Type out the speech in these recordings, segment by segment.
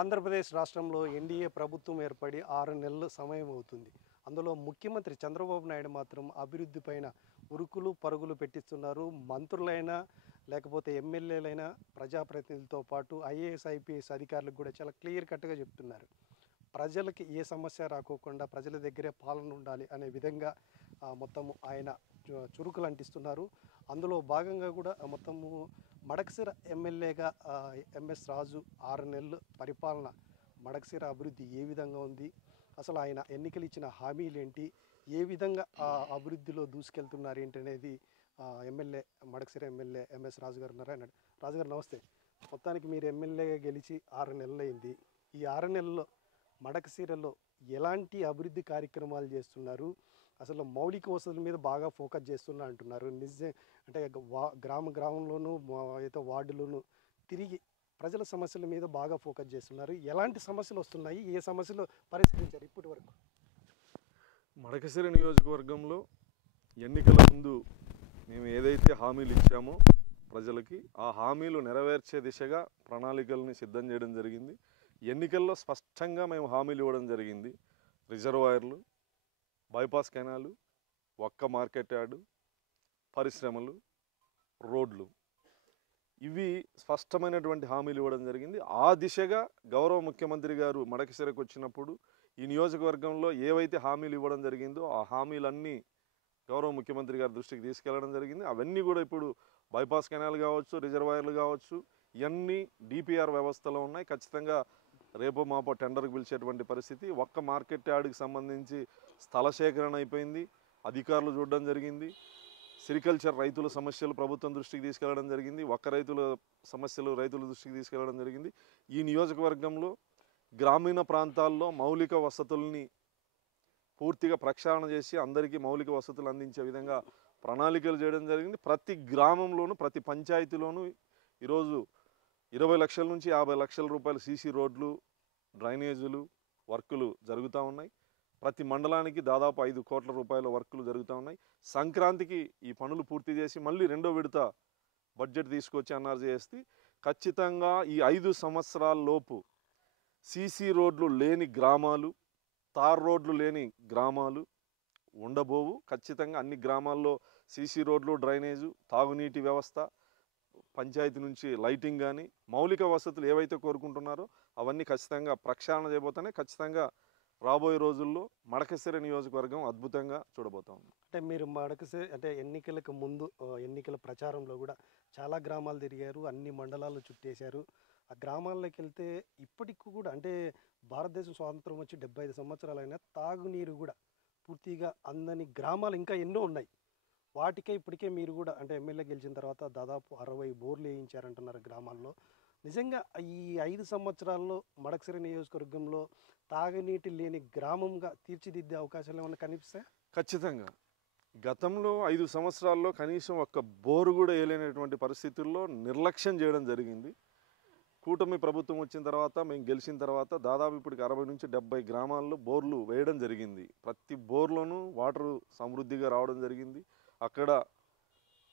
ఆంధ్రప్రదేశ్ రాష్ట్రంలో ఎన్డీఏ ప్రభుత్వం ఏర్పడి 6 నెలల సమయం అవుతుంది. అందులో ముఖ్యమంత్రి చంద్రబాబు నాయుడు మాత్రం అభివృద్ధి పైన ఉరుకులు పరుగులు పెట్టిస్తున్నారు. మంత్రులైనా లేకపోతే ఎమ్మెల్యేలైనా ప్రజాప్రతినిధులతో పాటు ఐఏఎస్, ఐపీఎస్ అధికారులకు కూడా చాలా క్లియర్ కట్‌గా చెప్తున్నారు. ప్రజలకి ఏ సమస్య రాకోకుండా ప్రజల దగ్గరే పాలన ఉండాలి అనే విధంగా మొత్తము ఆయన చురుకులు అంటిస్తున్నారు. అందులో భాగంగా కూడా మొత్తము మడకశిర ఎమ్మెల్యేగా ఎంఎస్ రాజు 6 నెలలు పరిపాలన, మడకశిర అభివృద్ధి ఏ విధంగా ఉంది, అసలు ఆయన ఎన్నికలు ఇచ్చిన హామీలేంటి, ఏ విధంగా అభివృద్ధిలో దూసుకెళ్తున్నారు ఏంటి అనేది ఎమ్మెల్యే మడకశిర ఎమ్మెల్యే ఎంఎస్ రాజు గారు ఉన్నారు. అన్నాడు. రాజుగారు నమస్తే. మొత్తానికి మీరు ఎమ్మెల్యేగా గెలిచి 6 నెలలైంది. ఈ 6 నెలల్లో మడకశిరలో ఎలాంటి అభివృద్ధి కార్యక్రమాలు చేస్తున్నారు? అసలు మౌలిక వసతుల మీద బాగా ఫోకస్ చేస్తున్నా అంటున్నారు. అంటే గ్రామంలోనూ అయితే వార్డులోనూ తిరిగి ప్రజల సమస్యల మీద బాగా ఫోకస్ చేస్తున్నారు. ఎలాంటి సమస్యలు వస్తున్నాయి? ఏ సమస్యలు పరిష్కరించారు ఇప్పటి వరకు? మడకశిర నియోజకవర్గంలో ఎన్నికల ముందు మేము ఏదైతే హామీలు ఇచ్చామో ప్రజలకి, ఆ హామీలు నెరవేర్చే దిశగా ప్రణాళికల్ని సిద్ధం చేయడం జరిగింది. ఎన్నికల్లో స్పష్టంగా మేము హామీలు ఇవ్వడం జరిగింది. రిజర్వాయర్లు, బైపాస్ కెనాలు, ఒక్క మార్కెట్ యార్డు, పరిశ్రమలు, రోడ్లు, ఇవి స్పష్టమైనటువంటి హామీలు ఇవ్వడం జరిగింది. ఆ దిశగా గౌరవ ముఖ్యమంత్రి గారు మడకశిరకు వచ్చినప్పుడు ఈ నియోజకవర్గంలో ఏవైతే హామీలు ఇవ్వడం జరిగిందో ఆ హామీలన్నీ గౌరవ ముఖ్యమంత్రి గారి దృష్టికి తీసుకెళ్లడం జరిగింది. అవన్నీ కూడా ఇప్పుడు బైపాస్ కెనాల్ కావచ్చు, రిజర్వాయర్లు కావచ్చు, ఇవన్నీ డిపిఆర్ వ్యవస్థలో ఉన్నాయి. ఖచ్చితంగా రేపో మాపో టెండర్కి పిలిచేటువంటి పరిస్థితి. ఒక్క మార్కెట్ యార్డుకి సంబంధించి స్థల సేకరణ అయిపోయింది, అధికారులు చూడడం జరిగింది. సెరికల్చర్ రైతుల సమస్యలు ప్రభుత్వం దృష్టికి తీసుకెళ్లడం జరిగింది. ఒక్క రైతుల సమస్యలు రైతుల దృష్టికి తీసుకెళ్లడం జరిగింది. ఈ నియోజకవర్గంలో గ్రామీణ ప్రాంతాల్లో మౌలిక వసతుల్ని పూర్తిగా ప్రక్షాళన చేసి అందరికీ మౌలిక వసతులు అందించే విధంగా ప్రణాళికలు చేయడం జరిగింది. ప్రతి గ్రామంలోనూ, ప్రతి పంచాయతీలోనూ ఈరోజు 20 లక్షల నుంచి 50 లక్షల రూపాయల సీసీ రోడ్లు, డ్రైనేజీలు వర్కులు జరుగుతూ ఉన్నాయి. ప్రతి మండలానికి దాదాపు 5 కోట్ల రూపాయల వర్కులు జరుగుతూ ఉన్నాయి. సంక్రాంతికి ఈ పనులు పూర్తి చేసి మళ్ళీ రెండో విడత బడ్జెట్ తీసుకొచ్చి అన్నారు చేస్తే ఖచ్చితంగా ఈ 5 సంవత్సరాల లోపు సీసీ రోడ్లు లేని గ్రామాలు, తార్ రోడ్లు లేని గ్రామాలు ఉండబోవు. ఖచ్చితంగా అన్ని గ్రామాల్లో సీసీ రోడ్లు, డ్రైనేజు, తాగునీటి వ్యవస్థ, పంచాయతీ నుంచి లైటింగ్ కానీ మౌలిక వసతులు ఏవైతే కోరుకుంటున్నారో అవన్నీ ఖచ్చితంగా ప్రక్షాళన చేయబోతున్నాయి. ఖచ్చితంగా రాబోయే రోజుల్లో మడకశిర నియోజకవర్గం అద్భుతంగా చూడబోతాం. అంటే మీరు మడకశిర అంటే ఎన్నికలకు ముందు ఎన్నికల ప్రచారంలో కూడా చాలా గ్రామాలు తిరిగారు, అన్ని మండలాలు చుట్టేశారు. ఆ గ్రామాల్లోకి వెళ్తే ఇప్పటికి కూడా అంటే భారతదేశం స్వాతంత్రం వచ్చి 75 సంవత్సరాలైనా తాగునీరు కూడా పూర్తిగా అందని గ్రామాలు ఇంకా ఎన్నో ఉన్నాయి. వాటికే ఇప్పటికే మీరు కూడా అంటే ఎమ్మెల్యే గెలిచిన తర్వాత దాదాపు 60 బోర్లు వేయించారంటున్నారు గ్రామాల్లో. నిజంగా ఈ 5 సంవత్సరాల్లో మడకశిర నియోజకవర్గంలో తాగునీటి లేని గ్రామంగా తీర్చిదిద్దే అవకాశాలు ఏమైనా కనిపిస్తాయి? ఖచ్చితంగా. గతంలో 5 సంవత్సరాల్లో కనీసం ఒక్క బోరు కూడా వేయలేనటువంటి పరిస్థితుల్లో నిర్లక్ష్యం చేయడం జరిగింది. కూటమి ప్రభుత్వం వచ్చిన తర్వాత, మేము గెలిచిన తర్వాత దాదాపు ఇప్పటికి 60 నుంచి 70 గ్రామాల్లో బోర్లు వేయడం జరిగింది. ప్రతి బోర్లోనూ వాటరు సమృద్ధిగా రావడం జరిగింది. అక్కడ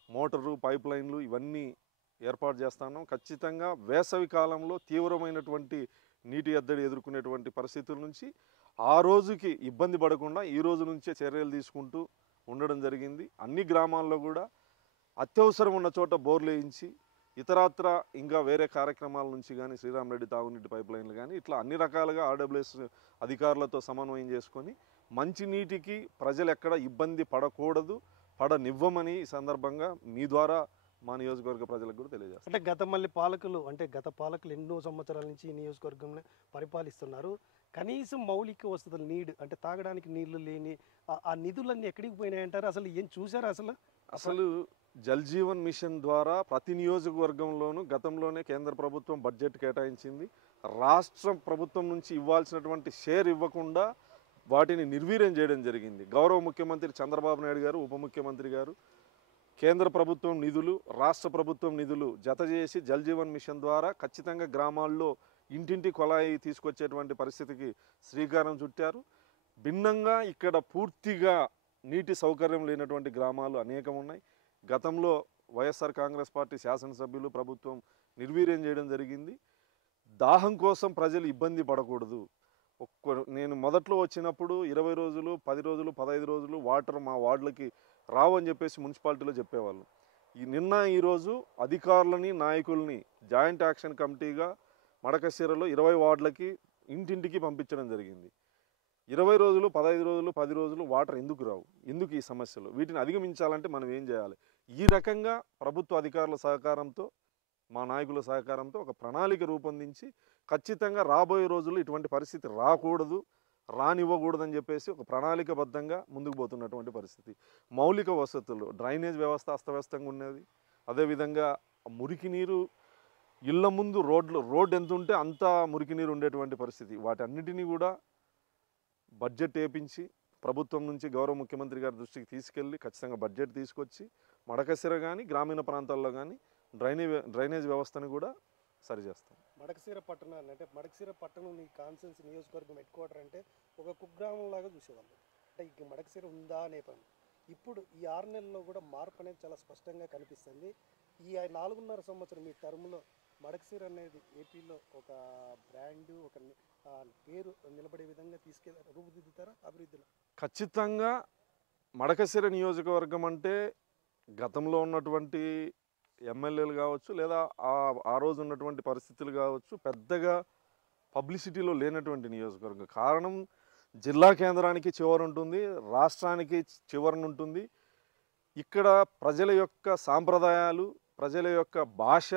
మోటారు, పైప్ లైన్లు ఇవన్నీ ఏర్పాటు చేస్తున్నాం. ఖచ్చితంగా వేసవి కాలంలో తీవ్రమైనటువంటి నీటి ఎద్దడి ఎదుర్కొనేటువంటి పరిస్థితుల నుంచి ఆ రోజుకి ఇబ్బంది పడకుండా ఈ రోజు నుంచే చర్యలు తీసుకుంటూ ఉండడం జరిగింది. అన్ని గ్రామాల్లో కూడా అత్యవసరం ఉన్న చోట బోర్లు వేయించి ఇతరత్ర ఇంకా వేరే కార్యక్రమాల నుంచి కానీ శ్రీరామ్ రెడ్డి తాగునీటి పైప్ లైన్లు కానీ ఇట్లా అన్ని రకాలుగా ఆర్డబ్ల్యూఎస్ అధికారులతో సమన్వయం చేసుకొని మంచినీటికి ప్రజలు ఎక్కడ ఇబ్బంది పడకూడదు, పడనివ్వమని ఈ సందర్భంగా మీ ద్వారా మా నియోజకవర్గ ప్రజలకు కూడా తెలియజేస్తారు. అంటే గత పాలకులు ఎన్నో సంవత్సరాల నుంచి ఈ నియోజకవర్గంలో పరిపాలిస్తున్నారు. కనీసం మౌలిక వసతులు అంటే తాగడానికి నీళ్లు లేని ఆ నిధులన్నీ ఎక్కడికి పోయినాయంటారు? అసలు ఏం చూసారా? అసలు జల్ జీవన్ మిషన్ ద్వారా ప్రతి నియోజకవర్గంలోనూ గతంలోనే కేంద్ర ప్రభుత్వం బడ్జెట్ కేటాయించింది. రాష్ట్ర ప్రభుత్వం నుంచి ఇవ్వాల్సినటువంటి షేర్ ఇవ్వకుండా వాటిని నిర్వీర్యం చేయడం జరిగింది. గౌరవ ముఖ్యమంత్రి చంద్రబాబు నాయుడు గారు, ఉప ముఖ్యమంత్రి గారు కేంద్ర ప్రభుత్వం నిధులు, రాష్ట్ర ప్రభుత్వం నిధులు జత చేసి జల్ జీవన్ మిషన్ ద్వారా ఖచ్చితంగా గ్రామాల్లో ఇంటింటి కొలాయి తీసుకొచ్చేటువంటి పరిస్థితికి శ్రీకారం చుట్టారు. భిన్నంగా ఇక్కడ పూర్తిగా నీటి సౌకర్యం లేనటువంటి గ్రామాలు అనేకం ఉన్నాయి. గతంలో వైఎస్ఆర్ కాంగ్రెస్ పార్టీ శాసనసభ్యులు ప్రభుత్వం నిర్వీర్యం చేయడం జరిగింది. దాహం కోసం ప్రజలు ఇబ్బంది పడకూడదు. నేను మొదట్లో వచ్చినప్పుడు 20 రోజులు, 10 రోజులు, 15 రోజులు వాటర్ మా వార్డులకి రావని చెప్పేసి మున్సిపాలిటీలో చెప్పేవాళ్ళు. ఈరోజు అధికారులని, నాయకుల్ని జాయింట్ యాక్షన్ కమిటీగా మడకశిరలో 20 వార్డులకి ఇంటింటికి పంపించడం జరిగింది. 20 రోజులు, 15 రోజులు, 10 రోజులు వాటర్ ఎందుకు రావు? ఎందుకు ఈ సమస్యలు? వీటిని అధిగమించాలంటే మనం ఏం చేయాలి? ఈ రకంగా ప్రభుత్వ అధికారుల సహకారంతో, మా నాయకుల సహకారంతో ఒక ప్రణాళిక రూపొందించి ఖచ్చితంగా రాబోయే రోజుల్లో ఇటువంటి పరిస్థితి రాకూడదు, రానివ్వకూడదని చెప్పేసి ఒక ప్రణాళికబద్ధంగా ముందుకు పోతున్నటువంటి పరిస్థితి. మౌలిక వసతులు, డ్రైనేజ్ వ్యవస్థ అస్తవ్యస్తంగా ఉన్నది. అదేవిధంగా మురికి నీరు ఇళ్ల ముందు రోడ్డు ఎంత ఉంటే అంత మురికి నీరు ఉండేటువంటి పరిస్థితి. వాటన్నిటినీ కూడా బడ్జెట్ వేపించి ప్రభుత్వం నుంచి గౌరవ ముఖ్యమంత్రి గారి దృష్టికి తీసుకెళ్ళి ఖచ్చితంగా బడ్జెట్ తీసుకొచ్చి మడకశిర కానీ గ్రామీణ ప్రాంతాల్లో కానీ డ్రైనేజ్ వ్యవస్థను కూడా సరిచేస్తాం. మడకశిర పట్టణాన్ని అంటే మడకశిర పట్టణం నీ కాన్సెన్స్ నియోజకవర్గం హెడ్ క్వార్టర్ అంటే ఒక కుగ్రామం లాగా చూసేవాళ్ళు. అంటే ఇక మడకశిర ఉందా అనే పని. ఇప్పుడు ఈ 6 నెలల్లో కూడా మార్పు అనేది చాలా స్పష్టంగా కనిపిస్తుంది. ఈ 4.5 సంవత్సరం మీ టర్మ్లో మడకశిర అనేది ఏపీలో ఒక బ్రాండు, ఒక పేరు నిలబడే విధంగా రూపుదిద్దుతారా అభివృద్ధిలో? ఖచ్చితంగా మడకశిర నియోజకవర్గం అంటే గతంలో ఉన్నటువంటి ఎమ్మెల్యేలు కావచ్చు, లేదా ఆ రోజు ఉన్నటువంటి పరిస్థితులు కావచ్చు, పెద్దగా పబ్లిసిటీలో లేనటువంటి నియోజకవర్గం. కారణం జిల్లా కేంద్రానికి చివర ఉంటుంది, రాష్ట్రానికి చివరన ఉంటుంది. ఇక్కడ ప్రజల యొక్క సాంప్రదాయాలు, ప్రజల యొక్క భాష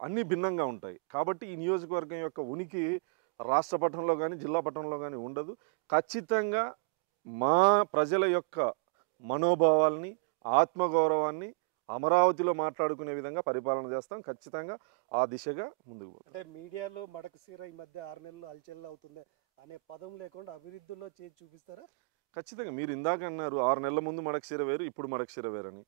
అన్నీ భిన్నంగా ఉంటాయి. కాబట్టి ఈ నియోజకవర్గం యొక్క ఉనికి రాష్ట్ర పట్టణంలో కానీ జిల్లా పట్టణంలో కానీ ఉండదు. ఖచ్చితంగా మా ప్రజల యొక్క మనోభావాల్ని, ఆత్మగౌరవాన్ని అమరావతిలో మాట్లాడుకునే విధంగా పరిపాలన చేస్తాం. ఖచ్చితంగా ఆ దిశగా ముందుకు పోతాం. అంటే మీడియాలో మడకశిర ఈ మధ్య 6 నెలలు అలచల్ అవుతుంది అనే పదం లేకుండా అభివృద్ధిలో చేసి చూపిస్తారా? ఖచ్చితంగా. మీరు ఇందాక అన్నారు 6 నెలల ముందు మడకశిర వేరు, ఇప్పుడు మడకశిర వేరని.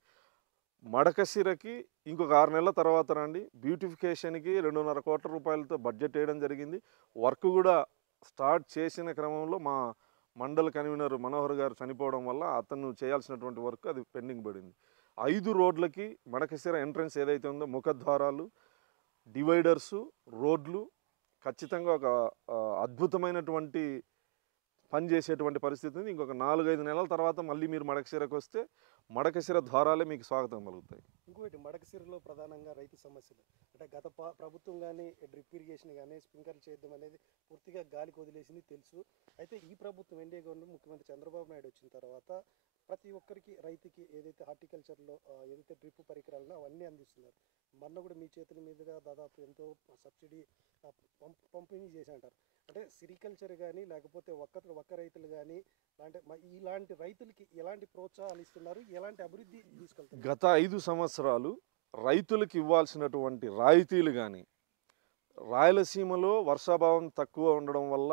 మడకశిరకి ఇంకొక 6 నెలల తర్వాత రండి, బ్యూటిఫికేషన్కి 2.5 కోట్ల రూపాయలతో బడ్జెట్ వేయడం జరిగింది. వర్క్ కూడా స్టార్ట్ చేసిన క్రమంలో మా మండల కన్వీనర్ మనోహర్ గారు చనిపోవడం వల్ల అతను చేయాల్సినటువంటి వర్క్ అది పెండింగ్ పడింది. 5 రోడ్లకి మడకశిర ఎంట్రన్స్ ఏదైతే ఉందో ముఖద్వారాలు, డివైడర్సు, రోడ్లు ఖచ్చితంగా ఒక అద్భుతమైనటువంటి పని చేసేటువంటి పరిస్థితి ఉంది. ఇంకొక 4-5 నెలల తర్వాత మళ్ళీ మీరు మడకశిరకు వస్తే మడకశిర ద్వారాలే మీకు స్వాగతం కలుగుతాయి. ఇంకోటి మడకశిరలో ప్రధానంగా రైతు సమస్యలు అంటే గత ప్రభుత్వం కానీ డ్రిప్ ఇరిగేషన్ కానీ స్ప్రింక్లర్ చేయడం అనేది పూర్తిగా గాలికి వదిలేసింది తెలుసు. అయితే ఈ ప్రభుత్వం ఎన్డీఏ గవర్నమెంట్ ముఖ్యమంత్రి చంద్రబాబు నాయుడు వచ్చిన తర్వాత ప్రతి ఒక్కరికి రైతుకి ఏదైతే హార్టికల్చర్లో ఏదైతే డ్రిప్ పరికరాలను అవన్నీ అందిస్తున్నారు. మొన్న కూడా మీ చేతుల మీదుగా దాదాపు ఎంతో సబ్సిడీ పంపిణీ చేసి అంటారు. అంటే సిరికల్చర్ కానీ లేకపోతే ఒక్క రైతులు కానీ అంటే ఇలాంటి రైతులకి ఎలాంటి ప్రోత్సాహాలు ఇస్తున్నారు, ఎలాంటి అభివృద్ధి తీసుకెళ్తారు? గత 5 సంవత్సరాలు రైతులకు ఇవ్వాల్సినటువంటి రాయితీలు కానీ, రాయలసీమలో వర్షాభావం తక్కువ ఉండడం వల్ల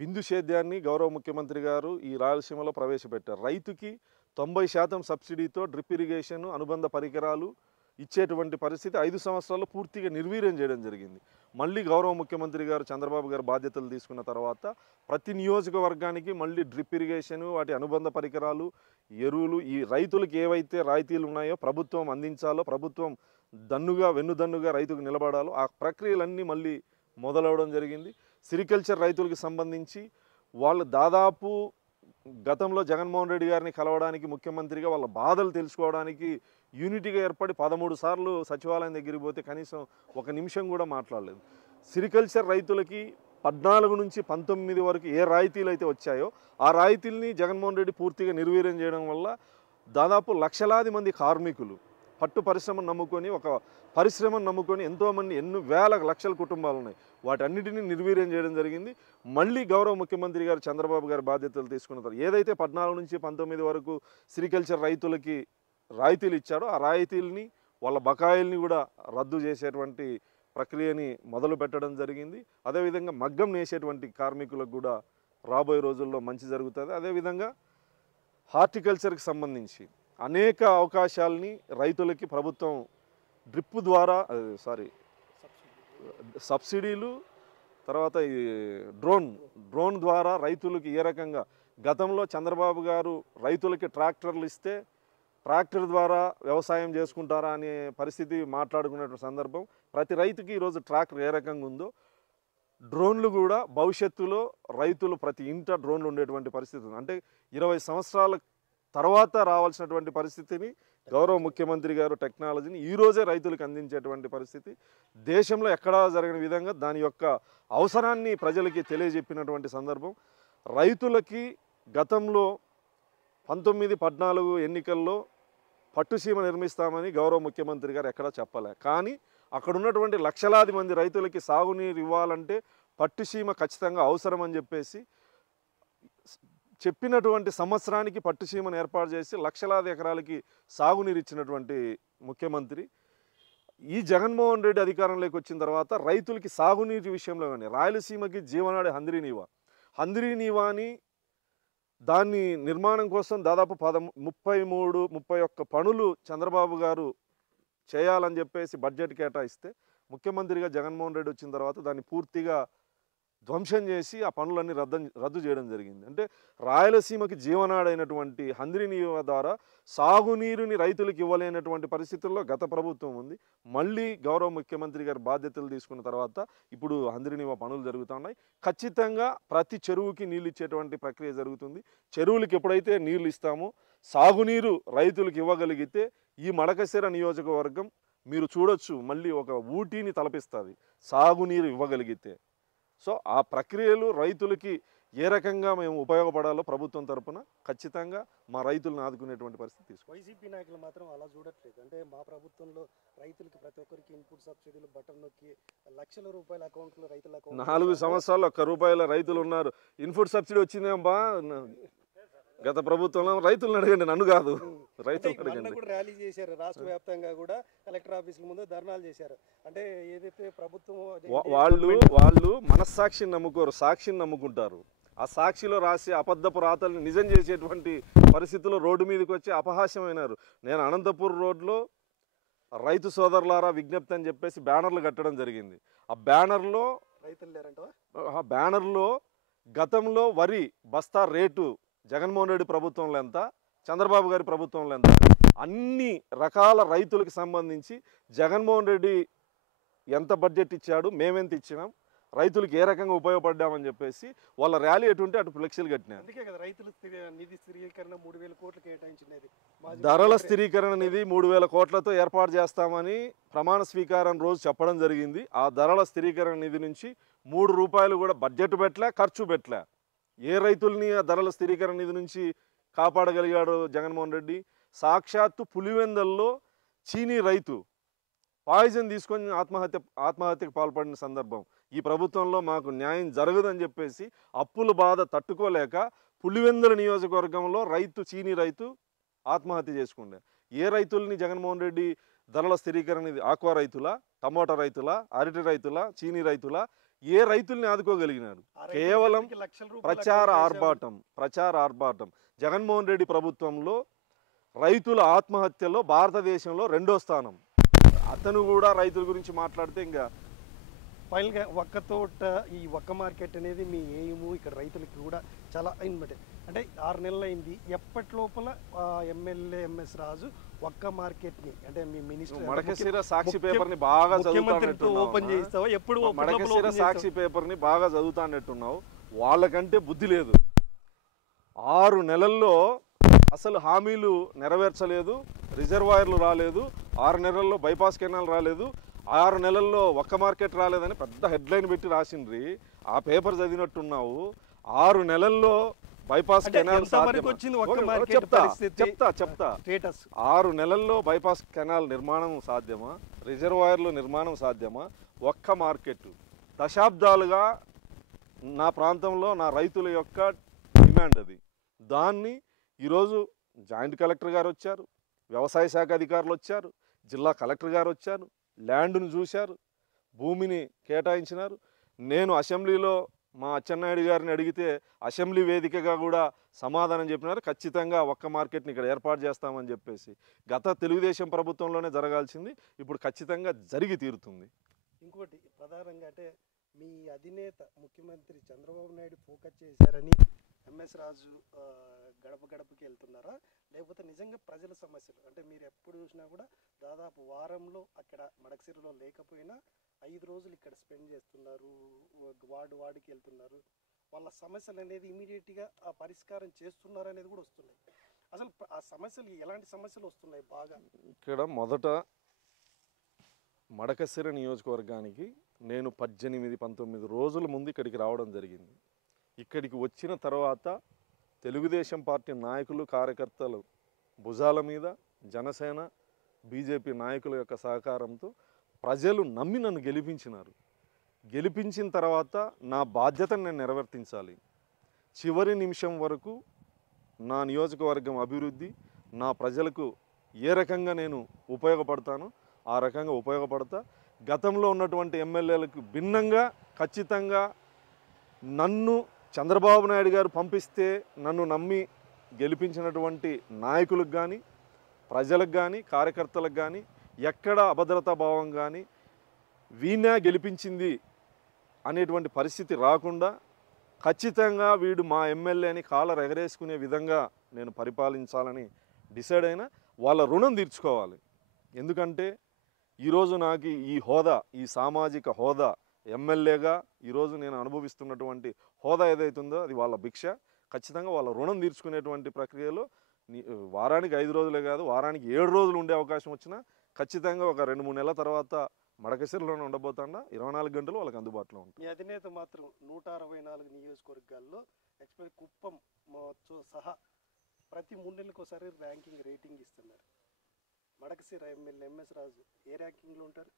బిందు సేద్యాన్ని గౌరవ ముఖ్యమంత్రి గారు ఈ రాయలసీమలో ప్రవేశపెట్టారు. రైతుకి 90% సబ్సిడీతో డ్రిప్ ఇరిగేషన్, అనుబంధ పరికరాలు ఇచ్చేటువంటి పరిస్థితి 5 సంవత్సరాల్లో పూర్తిగా నిర్వీర్యం చేయడం జరిగింది. మళ్ళీ గౌరవ ముఖ్యమంత్రి గారు చంద్రబాబు గారు బాధ్యతలు తీసుకున్న తర్వాత ప్రతి నియోజకవర్గానికి మళ్ళీ డ్రిప్ ఇరిగేషను, వాటి అనుబంధ పరికరాలు, ఎరువులు, ఈ రైతులకు ఏవైతే రాయితీలు ఉన్నాయో ప్రభుత్వం అందించాలో, ప్రభుత్వం వెన్నుదన్నుగా రైతుకు నిలబడాలో ఆ ప్రక్రియలన్నీ మళ్ళీ మొదలవడం జరిగింది. సిరికల్చర్ రైతులకు సంబంధించి వాళ్ళు దాదాపు గతంలో జగన్మోహన్ రెడ్డి గారిని కలవడానికి ముఖ్యమంత్రిగా వాళ్ళ బాధలు తెలుసుకోవడానికి యూనిటీగా ఏర్పడి 13 సార్లు సచివాలయం దగ్గరికి పోతే కనీసం 1 నిమిషం కూడా మాట్లాడలేదు. సిరికల్చర్ రైతులకి 14 నుంచి 19 వరకు ఏ రాయితీలు అయితే వచ్చాయో ఆ రాయితీల్ని జగన్మోహన్ రెడ్డి పూర్తిగా నిర్వీర్యం చేయడం వల్ల దాదాపు లక్షలాది మంది కార్మికులు పట్టు పరిశ్రమను నమ్ముకొని, ఒక పరిశ్రమను నమ్ముకొని ఎంతోమంది ఎన్ని వేల లక్షల కుటుంబాలు ఉన్నాయి, వాటన్నిటిని నిర్వీర్యం చేయడం జరిగింది. మళ్ళీ గౌరవ ముఖ్యమంత్రి గారు చంద్రబాబు గారి బాధ్యతలు తీసుకున్నారు. ఏదైతే 14 నుంచి 19 వరకు సిరికల్చర్ రైతులకి రాయితీలు ఇచ్చాడో ఆ రాయితీలని, వాళ్ళ బకాయిల్ని కూడా రద్దు చేసేటువంటి ప్రక్రియని మొదలు పెట్టడం జరిగింది. అదేవిధంగా మగ్గం నేసేటువంటి కార్మికులకు కూడా రాబోయే రోజుల్లో మంచి జరుగుతుంది. అదేవిధంగా హార్టికల్చర్కి సంబంధించి అనేక అవకాశాలని రైతులకి ప్రభుత్వం డ్రిప్ ద్వారా సబ్సిడీలు, తర్వాత ఈ డ్రోన్ ద్వారా రైతులకి ఏ రకంగా గతంలో చంద్రబాబు గారు రైతులకి ట్రాక్టర్లు ఇస్తే ట్రాక్టర్ ద్వారా వ్యవసాయం చేసుకుంటారా అనే పరిస్థితి మాట్లాడుకునే సందర్భం. ప్రతి రైతుకి ఈరోజు ట్రాక్టర్ ఏ రకంగా ఉందో డ్రోన్లు కూడా భవిష్యత్తులో రైతులు ప్రతి ఇంట డ్రోన్లు ఉండేటువంటి పరిస్థితి ఉంది. అంటే 20 సంవత్సరాల తర్వాత రావాల్సినటువంటి పరిస్థితిని గౌరవ ముఖ్యమంత్రి గారు టెక్నాలజీని ఈ రోజే రైతులకు అందించేటువంటి పరిస్థితి దేశంలో ఎక్కడా జరగని విధంగా దాని యొక్క అవసరాన్ని ప్రజలకి తెలియజెప్పినటువంటి సందర్భం. రైతులకి గతంలో 19-14 ఎన్నికల్లో పట్టుసీమ నిర్మిస్తామని గౌరవ ముఖ్యమంత్రి గారు ఎక్కడా చెప్పలే. కానీ అక్కడ ఉన్నటువంటి లక్షలాది మంది రైతులకి సాగునీరు ఇవ్వాలంటే పట్టుసీమ ఖచ్చితంగా అవసరం అని చెప్పేసి చెప్పినటువంటి సంవత్సరానికి పట్టుసీమను ఏర్పాటు చేసి లక్షలాది ఎకరాలకి సాగునీరు ఇచ్చినటువంటి ముఖ్యమంత్రి ఈ జగన్మోహన్ రెడ్డి అధికారంలోకి వచ్చిన తర్వాత రైతులకి సాగునీటి విషయంలో కానీ రాయలసీమకి జీవనాడి హంద్రీనీవాని దాన్ని నిర్మాణం కోసం దాదాపు 31 పనులు చంద్రబాబు గారు చేయాలని చెప్పేసి బడ్జెట్ కేటాయిస్తే ముఖ్యమంత్రిగా జగన్మోహన్ రెడ్డి వచ్చిన తర్వాత దాన్ని పూర్తిగా ధ్వంసం చేసి ఆ పనులన్నీ రద్దు చేయడం జరిగింది. అంటే రాయలసీమకి జీవనాడైనటువంటి హంద్రీనీవా ద్వారా సాగునీరుని రైతులకు ఇవ్వలేనటువంటి పరిస్థితుల్లో గత ప్రభుత్వం ఉంది. మళ్ళీ గౌరవ ముఖ్యమంత్రి గారు బాధ్యతలు తీసుకున్న తర్వాత ఇప్పుడు హంద్రీనీవా పనులు జరుగుతున్నాయి. ఖచ్చితంగా ప్రతి చెరువుకి నీళ్ళు ఇచ్చేటువంటి ప్రక్రియ జరుగుతుంది. చెరువులకు ఎప్పుడైతే నీళ్ళు ఇస్తామో సాగునీరు రైతులకు ఇవ్వగలిగితే ఈ మడకశిర నియోజకవర్గం మీరు చూడొచ్చు మళ్ళీ ఒక ఊటీని తలపిస్తుంది సాగునీరు ఇవ్వగలిగితే. సో ఆ ప్రక్రియలు రైతులకి ఏ రకంగా మేము ఉపయోగపడాలో ప్రభుత్వం తరపున ఖచ్చితంగా మా రైతులను ఆదుకునేటువంటి పరిస్థితి తీసుకుంటాం. వైసీపీ నాయకులు మాత్రం అలా చూడట్లేదు. అంటే మా ప్రభుత్వంలో రైతులకి ప్రతి ఒక్కరికి ఇన్పుట్ సబ్సిడీలు బటన్ నొక్కి లక్షల రూపాయల అకౌంట్లు రైతుల అకౌంట్ 4 సంవత్సరాల్లో ₹1 రైతులు ఉన్నారు. ఇన్పుట్ సబ్సిడీ వచ్చిందేంబా గత ప్రభుత్వంలో రైతులను అడగండి, నన్ను కాదు, రైతులు అడగండి. కూడా ర్యాలీ చేశారు, రాష్ట్ర వ్యాప్తంగా కూడా కలెక్టర్ ఆఫీసుల ముందు ధర్నాలు చేశారు. అంటే ఏదైతే ప్రభుత్వం వాళ్ళు మనస్సాక్షిని నమ్ముకోరు, సాక్షిని నమ్ముకుంటారు. ఆ సాక్షిలో రాసి అబద్ధపు రాతల్ని నిజం చేసేటువంటి పరిస్థితుల్లో రోడ్డు మీదకి వచ్చి అపహాస్యమైనారు. నేను అనంతపూర్ రోడ్లో రైతు సోదరులారా విజ్ఞప్తి అని చెప్పేసి బ్యానర్లు కట్టడం జరిగింది. ఆ బ్యానర్లో గతంలో వరి బస్తా రేటు జగన్మోహన్ రెడ్డి ప్రభుత్వంలో ఎంత, చంద్రబాబు గారి ప్రభుత్వంలో ఎంత, అన్ని రకాల రైతులకు సంబంధించి జగన్మోహన్ రెడ్డి ఎంత బడ్జెట్ ఇచ్చాడు, మేమెంత ఇచ్చినాం, రైతులకు ఏ రకంగా ఉపయోగపడ్డామని చెప్పేసి వాళ్ళ ర్యాలీ ఎటుంటే అటు ఫ్లెక్సీలు కట్టినారు. ధరల స్థిరీకరణ నిధి 3,000 కోట్లతో ఏర్పాటు చేస్తామని ప్రమాణ స్వీకారం రోజు చెప్పడం జరిగింది. ఆ ధరల స్థిరీకరణ నిధి నుంచి ₹3 కూడా బడ్జెట్ పెట్టలే, ఖర్చు పెట్టలే. ఏ రైతుల్ని ఆ ధరల స్థిరీకరణ నిధి నుంచి కాపాడగలిగాడు జగన్మోహన్ రెడ్డి? సాక్షాత్తు పులివెందల్లో చీనీ రైతు పాయిజన్ తీసుకొని ఆత్మహత్యకు పాల్పడిన సందర్భం. ఈ ప్రభుత్వంలో మాకు న్యాయం జరగదని చెప్పేసి అప్పుల బాధ తట్టుకోలేక పులివెందుల నియోజకవర్గంలో చీనీ రైతు ఆత్మహత్య చేసుకుండే. ఏ రైతుల్ని జగన్మోహన్ రెడ్డి ధరల స్థిరీకరణ ఆక్వా రైతుల, టమోటా రైతుల, అరటి రైతుల, చీనీ రైతుల, ఏ రైతుల్ని ఆదుకోగలిగినారు? కేవలం ప్రచార ఆర్భాటం. జగన్మోహన్ రెడ్డి ప్రభుత్వంలో రైతుల ఆత్మహత్యలో భారతదేశంలో 2వ స్థానం. అతను కూడా రైతుల గురించి మాట్లాడితే ఇంకా ఫైనల్గా ఒక్క తోట ఈ ఒక్క మార్కెట్ అనేది మీ ఎయిము ఇక్కడ రైతులకి కూడా చాలా ఇంపార్టెంట్. అంటే 6 నెలలు అయింది. ఎప్పటి లోపల ఎమ్మెల్యే ఎంఎస్ రాజు ఒక్క మార్కెట్ని అంటే మీ మినిస్టర్ మడకశిర సాక్షి పేపర్ని బాగా ఓపెన్ చేస్తావా? ఎప్పుడు మడకశిర సాక్షి పేపర్ని బాగా చదువుతానట్టున్నావు. వాళ్ళకంటే బుద్ధి లేదు. 6 నెలల్లో అసలు హామీలు నెరవేర్చలేదు, రిజర్వాయర్లు రాలేదు, 6 నెలల్లో బైపాస్ కెనాల్ రాలేదు, 6 నెలల్లో ఒక్క మార్కెట్ రాలేదని పెద్ద హెడ్లైన్ పెట్టి రాసిండ్రి. ఆ పేపర్ చదివినట్టున్నావు. 6 నెలల్లో బైపాస్ కెనాల్ చెప్తా 6 నెలల్లో బైపాస్ కెనాల్ నిర్మాణం సాధ్యమా? రిజర్వాయర్లు నిర్మాణం సాధ్యమా? ఒక్క మార్కెట్ దశాబ్దాలుగా నా ప్రాంతంలో నా రైతుల యొక్క డిమాండ్ అది. దాన్ని ఈరోజు జాయింట్ కలెక్టర్ గారు వచ్చారు, వ్యవసాయ శాఖ అధికారులు వచ్చారు, జిల్లా కలెక్టర్ గారు వచ్చారు, ల్యాండ్ను చూశారు, భూమిని కేటాయించినారు. నేను అసెంబ్లీలో మా అచ్చెన్నాయుడు గారిని అడిగితే అసెంబ్లీ వేదికగా కూడా సమాధానం చెప్పినారు. ఖచ్చితంగా ఒక్క మార్కెట్ని ఇక్కడ ఏర్పాటు చేస్తామని చెప్పేసి. గత తెలుగుదేశం ప్రభుత్వంలోనే జరగాల్సింది ఇప్పుడు ఖచ్చితంగా జరిగి తీరుతుంది. ఇంకోటి ప్రధానంగా అంటే మీ అధినేత ముఖ్యమంత్రి చంద్రబాబు నాయుడు ఫోకస్ చేశారని ఎంఎస్ రాజు గడపకి వెళ్తున్నారా, లేకపోతే నిజంగా ప్రజల సమస్యలు అంటే మీరు ఎప్పుడు చూసినా కూడా దాదాపు వారంలో అక్కడ మడకశిరలో లేకపోయినా 5 రోజులు ఇక్కడ స్పెండ్ చేస్తున్నారు, వార్డుకి వెళ్తున్నారు, వాళ్ళ సమస్యలు అనేది ఇమీడియట్గా ఆ పరిష్కారం చేస్తున్నారు అనేది కూడా వస్తున్నాయి. అసలు ఆ సమస్యలు ఎలాంటి సమస్యలు వస్తున్నాయి బాగా? ఇక్కడ మొదట మడకశిర నియోజకవర్గానికి నేను 18-19 రోజుల ముందు ఇక్కడికి రావడం జరిగింది. ఇక్కడికి వచ్చిన తర్వాత తెలుగుదేశం పార్టీ నాయకులు కార్యకర్తలు భుజాల మీద జనసేన బీజేపీ నాయకుల యొక్క సహకారంతో ప్రజలు నమ్మి నన్ను గెలిపించినారు. గెలిపించిన తర్వాత నా బాధ్యతను నేను నెరవేర్తించాలి. చివరి నిమిషం వరకు నా నియోజకవర్గం అభివృద్ధి, నా ప్రజలకు ఏ రకంగా నేను ఉపయోగపడతానో ఆ రకంగా ఉపయోగపడతా. గతంలో ఉన్నటువంటి ఎమ్మెల్యేలకు భిన్నంగా ఖచ్చితంగా నన్ను చంద్రబాబు నాయుడు గారు పంపిస్తే నన్ను నమ్మి గెలిపించినటువంటి నాయకులకు కానీ, ప్రజలకు కానీ, కార్యకర్తలకు కానీ ఎక్కడ అభద్రతా భావం కానీ వీణా గెలిపించింది అనేటువంటి పరిస్థితి రాకుండా ఖచ్చితంగా వీడు మా ఎమ్మెల్యేని కాలర్ ఎగరేసుకునే విధంగా నేను పరిపాలించాలని డిసైడ్ అయినా. వాళ్ళ రుణం తీర్చుకోవాలి. ఎందుకంటే ఈరోజు నాకు ఈ హోదా, ఈ సామాజిక హోదా, ఎమ్మెల్యేగా ఈరోజు నేను అనుభవిస్తున్నటువంటి హోదా ఏదైతుందో అది వాళ్ళ భిక్ష. ఖచ్చితంగా వాళ్ళ రుణం తీర్చుకునేటువంటి ప్రక్రియలో వారానికి 5 రోజులే కాదు, వారానికి 7 రోజులు ఉండే అవకాశం వచ్చినా ఖచ్చితంగా ఒక 2-3 నెలల తర్వాత మడకశిరలోనే ఉండబోతాడా 24 గంటలు వాళ్ళకి అందుబాటులో ఉంటుంది. ఈ అధినేత మాత్రం 164 నియోజకవర్గాల్లో ఎక్స్పెక్ట్ కుప్పం సహా ప్రతి 3 నెలలకు ఒకసారి ర్యాంకింగ్ రేటింగ్ ఇస్తున్నారు. మడకశిర ఎమ్మెల్యే ఎంఎస్ రాజు ఏ ర్యాంకింగ్లో ఉంటారు?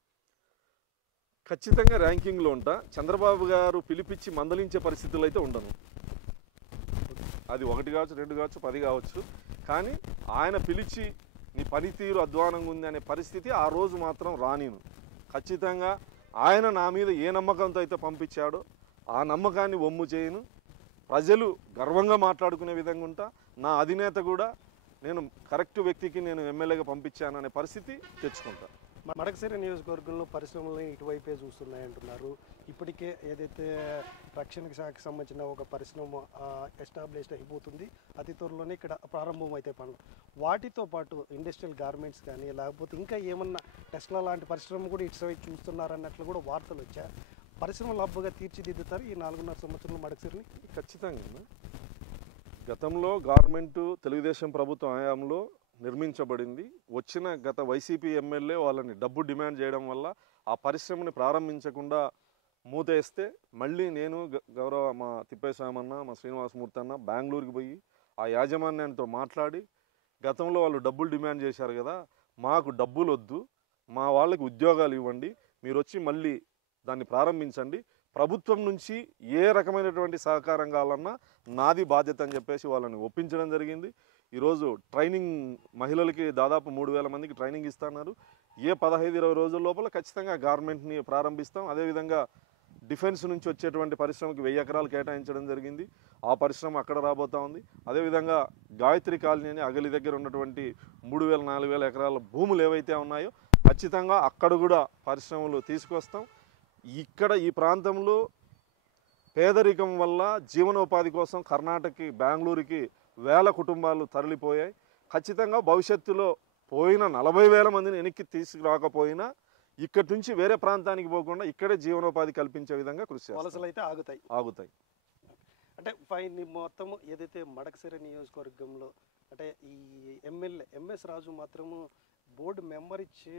ఖచ్చితంగా ర్యాంకింగ్లో ఉంటా. చంద్రబాబు గారు పిలిపించి మందలించే పరిస్థితులు అయితే ఉండను. అది 1 కావచ్చు, 2 కావచ్చు, 10 కావచ్చు. కానీ ఆయన పిలిచి నీ పనితీరు అధ్వానంగా ఉంది అనే పరిస్థితి ఆ రోజు మాత్రం రానిను. ఖచ్చితంగా ఆయన నా మీద ఏ నమ్మకంతో అయితే పంపించాడో ఆ నమ్మకాన్ని వమ్ము చేయను. ప్రజలు గర్వంగా మాట్లాడుకునే విధంగా ఉంటా. నా అధినేత కూడా నేను కరెక్ట్ వ్యక్తికి నేను ఎమ్మెల్యేగా పంపించాననే పరిస్థితి తెచ్చుకుంటా. మడకశిర నియోజకవర్గంలో పరిశ్రమలు ఇటువైపే చూస్తున్నాయంటున్నారు. ఇప్పటికే ఏదైతే రక్షణ శాఖకు సంబంధించిన ఒక పరిశ్రమ ఎస్టాబ్లిష్ అయిపోతుంది, అతి త్వరలోనే ఇక్కడ ప్రారంభం అయితే పనులు. వాటితో పాటు ఇండస్ట్రియల్ గార్మెంట్స్ కానీ లేకపోతే ఇంకా ఏమన్నా టెస్లా లాంటి పరిశ్రమ కూడా ఇటు సైడ్ చూస్తున్నారన్నట్లు కూడా వార్తలు వచ్చాయి. పరిశ్రమల హబ్బుగా తీర్చిదిద్దుతారు ఈ 4.5 సంవత్సరంలో మడకశిరని? ఖచ్చితంగా. గతంలో గవర్నమెంటు తెలుగుదేశం ప్రభుత్వం హయాంలో నిర్మించబడింది. వచ్చిన గత వైసీపీ ఎమ్మెల్యే వాళ్ళని డబ్బు డిమాండ్ చేయడం వల్ల ఆ పరిశ్రమని ప్రారంభించకుండా మూతేస్తే మళ్ళీ నేను గౌరవ మా తిప్పేస్వామి అన్న, మా శ్రీనివాసమూర్తి అన్న బెంగళూరుకి పోయి ఆ యాజమాన్యంతో మాట్లాడి గతంలో వాళ్ళు డబ్బులు డిమాండ్ చేశారు కదా, మాకు డబ్బులు వద్దు, మా వాళ్ళకి ఉద్యోగాలు ఇవ్వండి, మీరు వచ్చి మళ్ళీ దాన్ని ప్రారంభించండి, ప్రభుత్వం నుంచి ఏ రకమైనటువంటి సహకారం కావాలన్నా నాది బాధ్యత అని చెప్పేసి వాళ్ళని ఒప్పించడం జరిగింది. ఈరోజు ట్రైనింగ్ మహిళలకి దాదాపు 3,000 మందికి ట్రైనింగ్ ఇస్తున్నారు. ఏ 15-20 రోజుల లోపల ఖచ్చితంగా గార్మెంట్ని ప్రారంభిస్తాం. అదేవిధంగా డిఫెన్స్ నుంచి వచ్చేటువంటి పరిశ్రమకి 1000 ఎకరాలు కేటాయించడం జరిగింది. ఆ పరిశ్రమ అక్కడ రాబోతూ ఉంది. అదేవిధంగా గాయత్రి కాలనీ అని అగలి దగ్గర ఉన్నటువంటి 3,000-4,000 ఎకరాల భూములు ఏవైతే ఉన్నాయో ఖచ్చితంగా అక్కడ కూడా పరిశ్రమలు తీసుకొస్తాం. ఇక్కడ ఈ ప్రాంతంలో పేదరికం వల్ల జీవనోపాధి కోసం కర్ణాటకకి, బెంగళూరుకి వేల కుటుంబాలు తరలిపోయాయి. ఖచ్చితంగా భవిష్యత్తులో పోయిన 40,000 మందిని వెనక్కి తీసుకురాకపోయినా ఇక్కడి నుంచి వేరే ప్రాంతానికి పోకుండా ఇక్కడే జీవనోపాధి కల్పించే విధంగా కృషి వలసలు అయితే ఆగుతాయి. అంటే మొత్తం ఏదైతే మడకశిర నియోజకవర్గంలో అంటే ఈ ఎమ్మెల్యే ఎంఎస్ రాజు మాత్రము బోర్డు మెంబర్ ఇచ్చి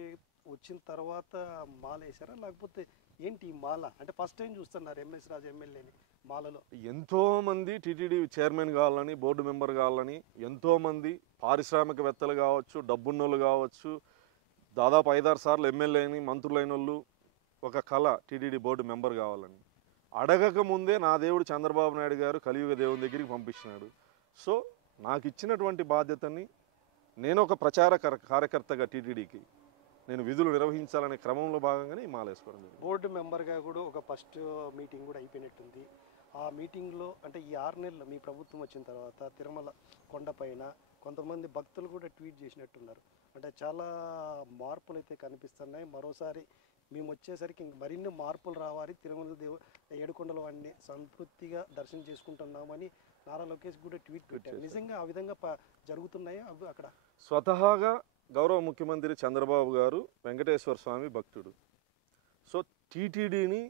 వచ్చిన తర్వాత మాల వేసారా, లేకపోతే ఏంటి ఈ మాల? అంటే ఫస్ట్ టైం చూస్తున్నారు ఎంఎస్ రాజు ఎమ్మెల్యేని మాలలో. ఎంతోమంది టీటీడీ చైర్మన్ కావాలని, బోర్డు మెంబర్ కావాలని ఎంతోమంది పారిశ్రామికవేత్తలు కావచ్చు, డబ్బున్నోళ్ళు కావచ్చు, దాదాపు 5-6 సార్లు ఎమ్మెల్యేని, మంత్రులైన వాళ్ళు ఒక కళ టీటీడీ బోర్డు మెంబర్ కావాలని. అడగక ముందే నా దేవుడు చంద్రబాబు నాయుడు గారు కలియుగ దేవుని దగ్గరికి పంపించినాడు. సో నాకు ఇచ్చినటువంటి బాధ్యతని నేను ఒక ప్రచార కార్యకర్తగా టీటీడీకి నేను విధులు నిర్వహించాలనే క్రమంలో భాగంగానే ఈ మాల వేసుకోవడం జరిగింది. బోర్డు మెంబర్గా కూడా ఒక ఫస్ట్ మీటింగ్ కూడా అయిపోయినట్టుంది. ఆ మీటింగ్లో అంటే ఈ 6 నెలలు మీ ప్రభుత్వం వచ్చిన తర్వాత తిరుమల కొండపైన కొంతమంది భక్తులు కూడా ట్వీట్ చేసినట్టున్నారు. అంటే చాలా మార్పులు అయితే కనిపిస్తున్నాయి. మరోసారి మేము వచ్చేసరికి మరిన్ని మార్పులు రావాలి, తిరుమల ఏడుకొండల వాడిని సంతృప్తిగా దర్శనం చేసుకుంటున్నామని నారా లోకేష్ కూడా ట్వీట్ పెట్టారు. నిజంగా ఆ విధంగా జరుగుతున్నాయా అవి అక్కడ? స్వతహాగా గౌరవ ముఖ్యమంత్రి చంద్రబాబు గారు వెంకటేశ్వర స్వామి భక్తుడు. సో టీటీడీని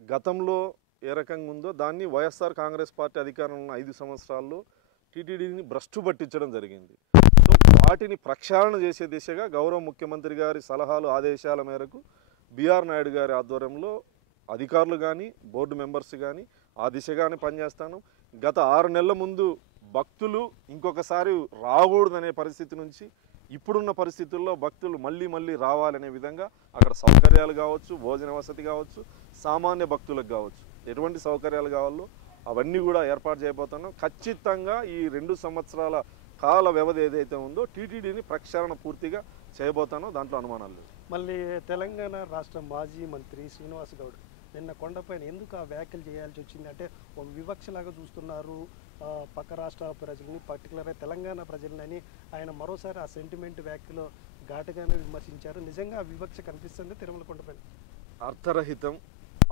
గతంలో ఏ రకంగా ఉందో దాన్ని వైఎస్ఆర్ కాంగ్రెస్ పార్టీ అధికారంలో ఉన్న 5 సంవత్సరాల్లో టీటీడీని భ్రష్టు పట్టించడం జరిగింది. సో వాటిని ప్రక్షాళన చేసే దిశగా గౌరవ ముఖ్యమంత్రి గారి సలహాలు ఆదేశాల మేరకు బిఆర్ నాయుడు గారి ఆధ్వర్యంలో అధికారులు కానీ బోర్డు మెంబర్స్ కానీ ఆ దిశగానే పనిచేస్తాను. గత 6 నెలల ముందు భక్తులు ఇంకొకసారి రాకూడదనే పరిస్థితి నుంచి ఇప్పుడున్న పరిస్థితుల్లో భక్తులు మళ్ళీ రావాలనే విధంగా అక్కడ సౌకర్యాలు కావచ్చు, భోజన వసతి కావచ్చు, సామాన్య భక్తులకు కావచ్చు, ఎటువంటి సౌకర్యాలు కావాలో అవన్నీ కూడా ఏర్పాటు చేయబోతున్నాం. ఖచ్చితంగా ఈ 2 సంవత్సరాల కాల వ్యవధి ఏదైతే ఉందో టీటీడీని ప్రక్షాళన పూర్తిగా చేయబోతానో దాంట్లో అనుమానాలు లేవు. మళ్ళీ తెలంగాణ రాష్ట్ర మాజీ మంత్రి శ్రీనివాస్ గౌడ్ నిన్న కొండపైన ఎందుకు ఆ వ్యాఖ్యలు చేయాల్సి వచ్చింది అంటే ఒక వివక్షలాగా చూస్తున్నారు పక్క రాష్ట్ర ప్రజలని, పర్టికులర్గా తెలంగాణ ప్రజలని ఆయన మరోసారి ఆ సెంటిమెంట్ వ్యాఖ్యలో ఘాటుగానే విమర్శించారు. నిజంగా ఆ వివక్ష కనిపిస్తుంది తిరుమల కొండపైన. అర్థరహితం,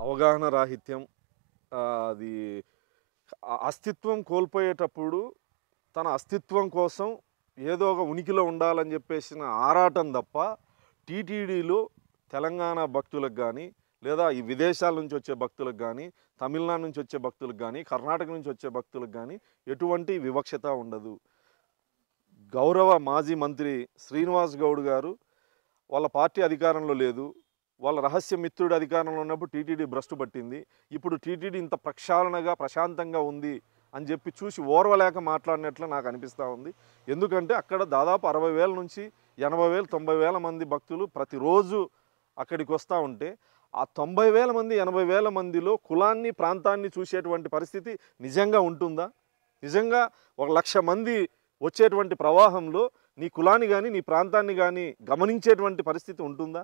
అవగాహన రాహిత్యం, అది అస్తిత్వం కోల్పోయేటప్పుడు తన అస్తిత్వం కోసం ఏదో ఒక ఉనికిలో ఉండాలని చెప్పేసిన ఆరాటం తప్ప టీటీడీలో తెలంగాణ భక్తులకు కానీ లేదా ఈ విదేశాల నుంచి వచ్చే భక్తులకు కానీ, తమిళనాడు నుంచి వచ్చే భక్తులకు కానీ, కర్ణాటక నుంచి వచ్చే భక్తులకు కానీ ఎటువంటి వివక్షత ఉండదు. గౌరవ మాజీ మంత్రి శ్రీనివాస్ గౌడ్ గారు వాళ్ళ పార్టీ అధికారంలో లేదు, వాళ్ళ రహస్య మిత్రుడి అధికారంలో ఉన్నప్పుడు టీటీడీ భ్రష్టు పట్టింది. ఇప్పుడు టీటీడీ ఇంత ప్రక్షాళనగా ప్రశాంతంగా ఉంది అని చెప్పి చూసి ఓర్వలేక మాట్లాడినట్లు నాకు అనిపిస్తూ ఉంది. ఎందుకంటే అక్కడ దాదాపు 60,000 నుంచి 80,000, 90,000 మంది భక్తులు ప్రతిరోజు అక్కడికి వస్తూ ఉంటే ఆ 90,000 మంది 80,000 మందిలో కులాన్ని, ప్రాంతాన్ని చూసేటువంటి పరిస్థితి నిజంగా ఉంటుందా? నిజంగా 1,00,000 మంది వచ్చేటువంటి ప్రవాహంలో నీ కులాన్ని కానీ నీ ప్రాంతాన్ని కానీ గమనించేటువంటి పరిస్థితి ఉంటుందా?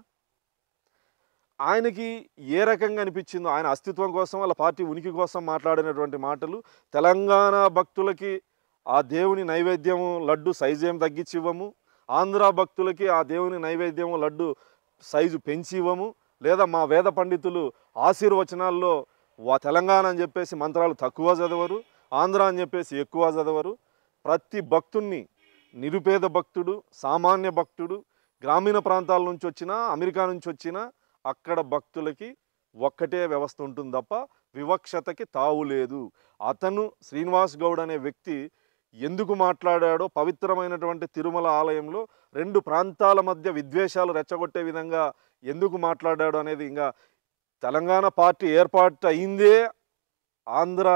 ఆయనకి ఏ రకంగా అనిపించిందో, ఆయన అస్తిత్వం కోసం వాళ్ళ పార్టీ ఉనికి కోసం మాట్లాడినటువంటి మాటలు, తెలంగాణ భక్తులకి ఆ దేవుని నైవేద్యము లడ్డు సైజు ఏం తగ్గించి ఇవ్వము, ఆంధ్ర భక్తులకి ఆ దేవుని నైవేద్యము లడ్డు సైజు పెంచి ఇవ్వము, లేదా మా వేద పండితులు ఆశీర్వచనాల్లో తెలంగాణ అని చెప్పేసి మంత్రాలు తక్కువ చదవరు, ఆంధ్ర అని చెప్పేసి ఎక్కువ చదవరు. ప్రతి భక్తుణ్ణి, నిరుపేద భక్తుడు, సామాన్య భక్తుడు, గ్రామీణ ప్రాంతాల నుంచి వచ్చినా, అమెరికా నుంచి వచ్చినా అక్కడ భక్తులకి ఒక్కటే వ్యవస్థ ఉంటుంది తప్ప వివక్షతకి తావు లేదు. అతను శ్రీనివాస్ గౌడ్ అనే వ్యక్తి ఎందుకు మాట్లాడాడో, పవిత్రమైనటువంటి తిరుమల ఆలయంలో 2 ప్రాంతాల మధ్య విద్వేషాలు రెచ్చగొట్టే విధంగా ఎందుకు మాట్లాడాడు అనేది, ఇంకా తెలంగాణ పార్టీ ఏర్పాటు అయిందే ఆంధ్ర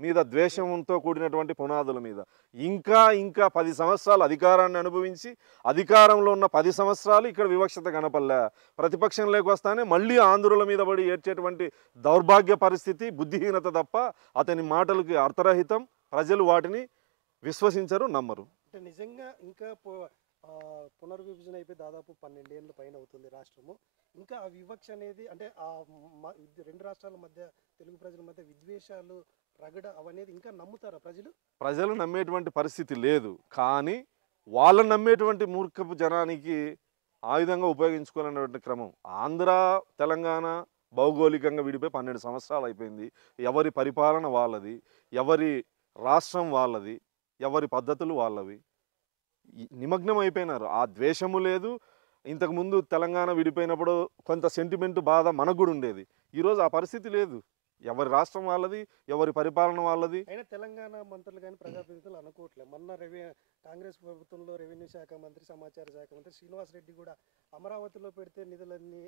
మీద ద్వేషంతో కూడినటువంటి పునాదుల మీద. ఇంకా 10 సంవత్సరాలు అధికారాన్ని అనుభవించి అధికారంలో ఉన్న 10 సంవత్సరాలు ఇక్కడ వివక్షత కనపల్లే, ప్రతిపక్షంలోకి వస్తానే మళ్ళీ ఆంధ్రుల మీద పడి ఏడ్చేటువంటి దౌర్భాగ్య పరిస్థితి, బుద్ధిహీనత తప్ప అతని మాటలకి అర్థరహితం. ప్రజలు వాటిని విశ్వసించరు, నమ్మరు. అంటే నిజంగా ఇంకా పునర్విభజన అయిపోయి దాదాపు 12 ఏళ్ళ పైన అవుతుంది రాష్ట్రము. ఇంకా ఆ వివక్ష అనేది అంటే ఆ 2 రాష్ట్రాల మధ్య, తెలుగు ప్రజల మధ్య విద్వేషాలు రగడ అవనేది ఇంకా నమ్ముతారా ప్రజలు? ప్రజలు నమ్మేటువంటి పరిస్థితి లేదు. కానీ వాళ్ళని నమ్మేటువంటి మూర్ఖపు జనానికి ఆ విధంగా ఉపయోగించుకోవాలనేటువంటి క్రమం. ఆంధ్ర, తెలంగాణ భౌగోళికంగా విడిపోయి 12 సంవత్సరాలు అయిపోయింది. ఎవరి పరిపాలన వాళ్ళది, ఎవరి రాష్ట్రం వాళ్ళది, ఎవరి పద్ధతులు వాళ్ళవి. నిమగ్నం అయిపోయినారు. ఆ ద్వేషము లేదు. ఇంతకుముందు తెలంగాణ విడిపోయినప్పుడు కొంత సెంటిమెంట్, బాధ మనకు కూడా ఉండేది. ఈరోజు ఆ పరిస్థితి లేదు. ఎవరి రాష్ట్రం వాళ్ళది, ఎవరి పరిపాలన వాళ్ళది. అయినా తెలంగాణ మంత్రులు కానీ ప్రజాప్రతినిధులు అనుకోవట్లేదు. మొన్న కాంగ్రెస్ ప్రభుత్వంలో రెవెన్యూ శాఖ మంత్రి, సమాచార శాఖ మంత్రి శ్రీనివాస్ రెడ్డి కూడా అమరావతిలో పెడితే నిధులన్నీ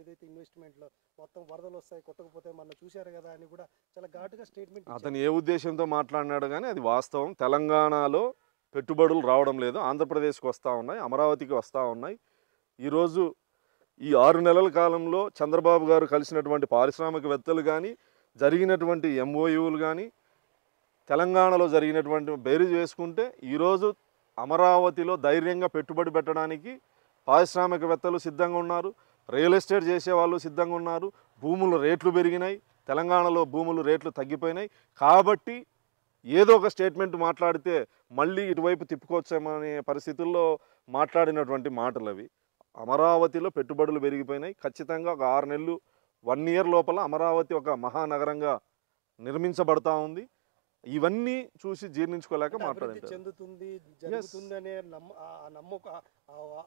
ఏదైతే ఇన్వెస్ట్మెంట్లో మొత్తం వరదలు వస్తాయి, కొట్టకపోతే మొన్న చూశారు కదా అని కూడా చాలా ఘాటుగా స్టేట్మెంట్. అతను ఏ ఉద్దేశంతో మాట్లాడినాడు కానీ అది వాస్తవం. తెలంగాణలో పెట్టుబడులు రావడం లేదు, ఆంధ్రప్రదేశ్కి వస్తూ ఉన్నాయి, అమరావతికి వస్తూ ఉన్నాయి. ఈరోజు ఈ 6 నెలల కాలంలో చంద్రబాబు గారు కలిసినటువంటి పారిశ్రామికవేత్తలు కానీ, జరిగినటువంటి ఎంఓయూలు కానీ, తెలంగాణలో జరిగినటువంటి బేరీజు వేసుకుంటే ఈరోజు అమరావతిలో ధైర్యంగా పెట్టుబడి పెట్టడానికి పారిశ్రామికవేత్తలు సిద్ధంగా ఉన్నారు, రియల్ ఎస్టేట్ చేసేవాళ్ళు సిద్ధంగా ఉన్నారు. భూముల రేట్లు పెరిగినాయి, తెలంగాణలో భూముల రేట్లు తగ్గిపోయినాయి. కాబట్టి ఏదో ఒక స్టేట్మెంట్ మాట్లాడితే మళ్ళీ ఇటువైపు తిప్పుకోవచ్చామనే పరిస్థితుల్లో మాట్లాడినటువంటి మాటలు అవి. అమరావతిలో పెట్టుబడులు పెరిగిపోయినాయి. ఖచ్చితంగా ఒక 6 నెలలు, 1 ఇయర్ లోపల అమరావతి ఒక మహానగరంగా నిర్మించబడతా ఉంది. ఇవన్నీ చూసి జీర్ణించుకోలేక అంటే అభివృద్ధి మాట్లాడారు. చెందుతుంది జరుగుతుంది అనే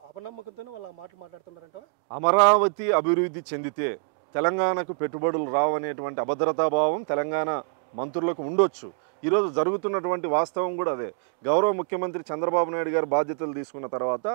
అపనమ్మకంతోనే వాళ్ళు ఆ మాటలు మాట్లాడుతున్నారంట. అమరావతి అభివృద్ధి చెందితే తెలంగాణకు పెట్టుబడులు రావనేటువంటి అభద్రతాభావం తెలంగాణ మంత్రులకు ఉండొచ్చు. ఈరోజు జరుగుతున్నటువంటి వాస్తవం కూడా అదే. గౌరవ ముఖ్యమంత్రి చంద్రబాబు నాయుడు గారు బాధ్యతలు తీసుకున్న తర్వాత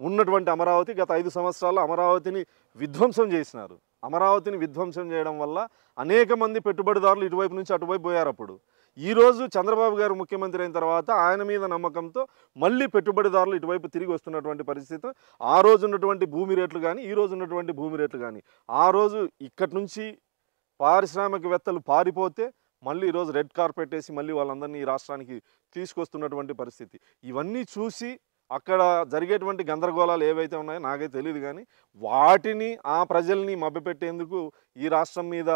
ఉన్నటువంటి అమరావతి గత 5 సంవత్సరాల్లో అమరావతిని విధ్వంసం చేసినారు. అమరావతిని విధ్వంసం చేయడం వల్ల అనేక మంది పెట్టుబడిదారులు ఇటువైపు నుంచి అటువైపు పోయారు. అప్పుడు ఈరోజు చంద్రబాబు గారు ముఖ్యమంత్రి అయిన తర్వాత ఆయన మీద నమ్మకంతో మళ్ళీ పెట్టుబడిదారులు ఇటువైపు తిరిగి వస్తున్నటువంటి పరిస్థితి. ఆ రోజు ఉన్నటువంటి భూమి రేట్లు కానీ ఈ రోజు ఉన్నటువంటి భూమి రేట్లు కానీ, ఆ రోజు ఇక్కడి నుంచి పారిశ్రామికవేత్తలు పారిపోతే మళ్ళీ ఈరోజు రెడ్ కార్పెట్ వేసి మళ్ళీ వాళ్ళందరినీ ఈ రాష్ట్రానికి తీసుకొస్తున్నటువంటి పరిస్థితి. ఇవన్నీ చూసి అక్కడ జరిగేటువంటి గందరగోళాలు ఏవైతే ఉన్నాయో నాకైతే తెలియదు, కానీ వాటిని ఆ ప్రజల్ని మభ్యపెట్టేందుకు ఈ రాష్ట్రం మీద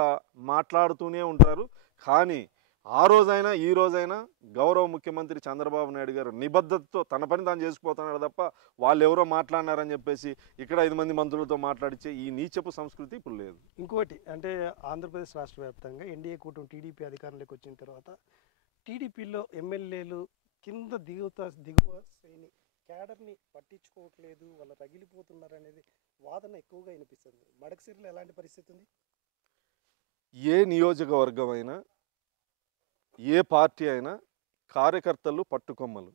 మాట్లాడుతూనే ఉంటారు. కానీ ఆ రోజైనా ఈ రోజైనా గౌరవ ముఖ్యమంత్రి చంద్రబాబు నాయుడు గారు నిబద్ధతతో తన పని తాను చేసుకుపోతున్నాడు తప్ప వాళ్ళు ఎవరో మాట్లాడినారని చెప్పేసి ఇక్కడ 5 మంది మంత్రులతో మాట్లాడిచ్చే ఈ నీచపు సంస్కృతి ఇప్పుడు లేదు. ఇంకోటి అంటే ఆంధ్రప్రదేశ్ రాష్ట్ర వ్యాప్తంగా ఎన్డీఏ కూటమి టీడీపీ అధికారంలోకి వచ్చిన తర్వాత టీడీపీలో ఎమ్మెల్యేలు కింద దిగువ శ్రేణి క్యాడర్ని పట్టించుకోవట్లేదు, వాళ్ళు రగిలిపోతున్నారు అనేది వాదన ఎక్కువగా వినిపిస్తుంది. మడకసిరిలో ఎలాంటి పరిస్థితి ఉంది? ఏ నియోజకవర్గమైనా ఏ పార్టీ అయినా కార్యకర్తలు పట్టుకొమ్మలు.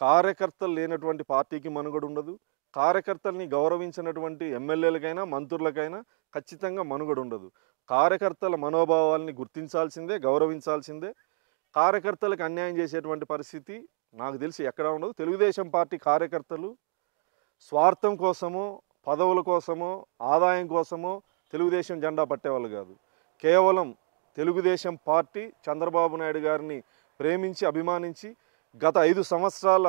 కార్యకర్తలు లేనటువంటి పార్టీకి మనుగడ ఉండదు. కార్యకర్తల్ని గౌరవించినటువంటి ఎమ్మెల్యేలకైనా మంత్రులకైనా ఖచ్చితంగా మనుగడ ఉండదు. కార్యకర్తల మనోభావాల్ని గుర్తించాల్సిందే, గౌరవించాల్సిందే. కార్యకర్తలకు అన్యాయం చేసేటువంటి పరిస్థితి నాకు తెలిసి ఎక్కడా ఉండదు. తెలుగుదేశం పార్టీ కార్యకర్తలు స్వార్థం కోసమో పదవుల కోసమో ఆదాయం కోసమో తెలుగుదేశం జెండా పట్టేవాళ్ళు కాదు. కేవలం తెలుగుదేశం పార్టీ చంద్రబాబు నాయుడు గారిని ప్రేమించి అభిమానించి గత 5 సంవత్సరాల